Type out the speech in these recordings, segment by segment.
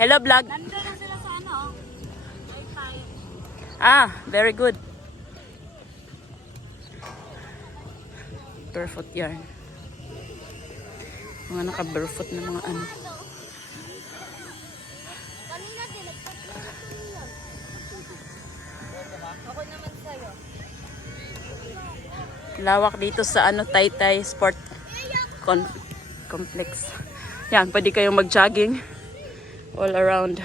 Hello, vlog. Nandun na sila sa ano, Wi-Fi. Ah, very good. Barefoot yarn. Mga naka-barefoot na mga ano. Kanina din, nagpapalito yan. Ako naman sa'yo. Lawak dito sa ano, Taytay Sport Complex. Yan, pwede kayong mag-jogging all around.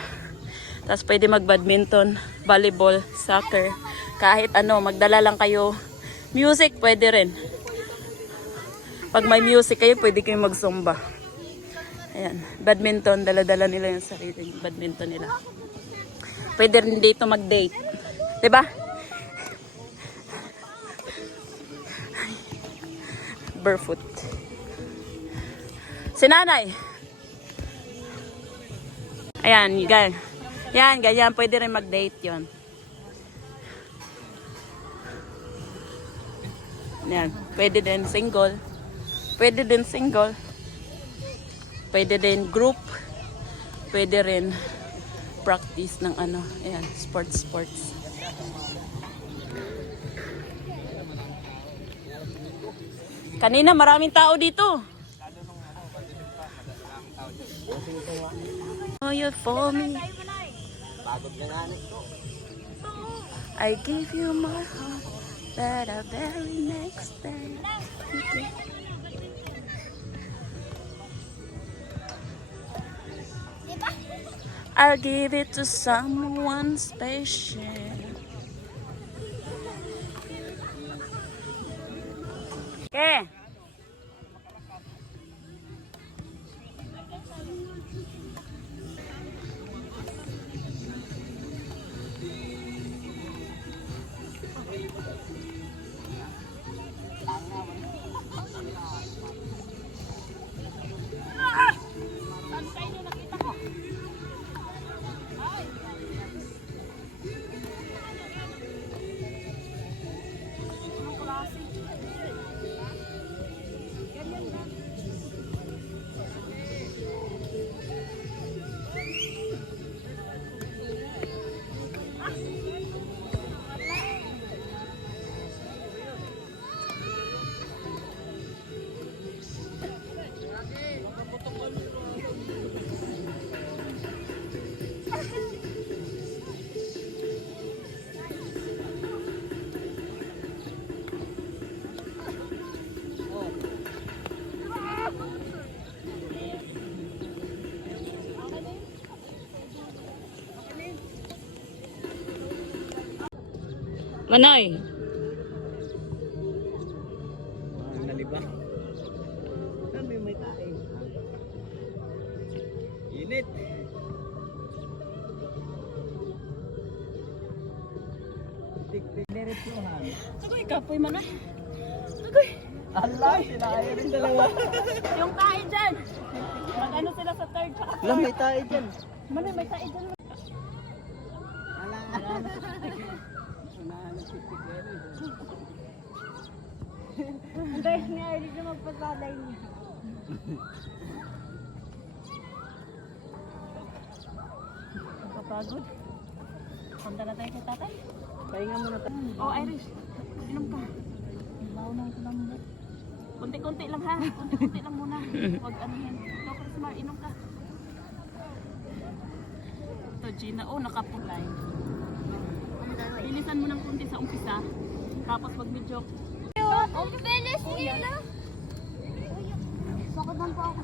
Tapos pwede mag-badminton, volleyball, soccer. Kahit ano, magdala lang kayo. Music, pwede rin. Pag may music kayo, pwede kayong mag-zumba. Ayan, badminton, dala-dala nila yung sarili yung badminton nila. Pwede rin dito mag-date. Diba? Barefoot. Si nanay. Ayan, ganyan. Pwede rin mag-date yon. Ayan, pwede din single. Pwede din single. Pwede din group. Pwede rin practice ng ano. Ayan, sports. Kanina maraming tao dito. Oh, you for me. I give you my heart, but the very next day. I'll give it to someone special. Okay. Manoy. Nalibang. May tae. Init. Diretsuhan. Agoy, kapoy man ah. Agoy. Allah, sila ayaw rin dalawa. Yung tae dyan. Mag-ano sila sa third tsaka Wala, may tae dyan. Manoy, may tae dyan. Anday ni Arlie na magpasalay niya. Kapagod. Punta na tayo kay tatay. Pahinga muna tayo. Oh, Irish. Inom ka. Bawa na ito lang mo. Kunti-kunti lang ha. Kunti-kunti lang muna. Huwag ano yan. Ito, Chrismar, inom ka. Ito, Gina. Oh, nakapulay. Bilisan mo ng kunti sa umpisa. Tapos pag medyo... Ang bilis nila. Sakot lang po ako.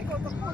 Ikaw, takbo.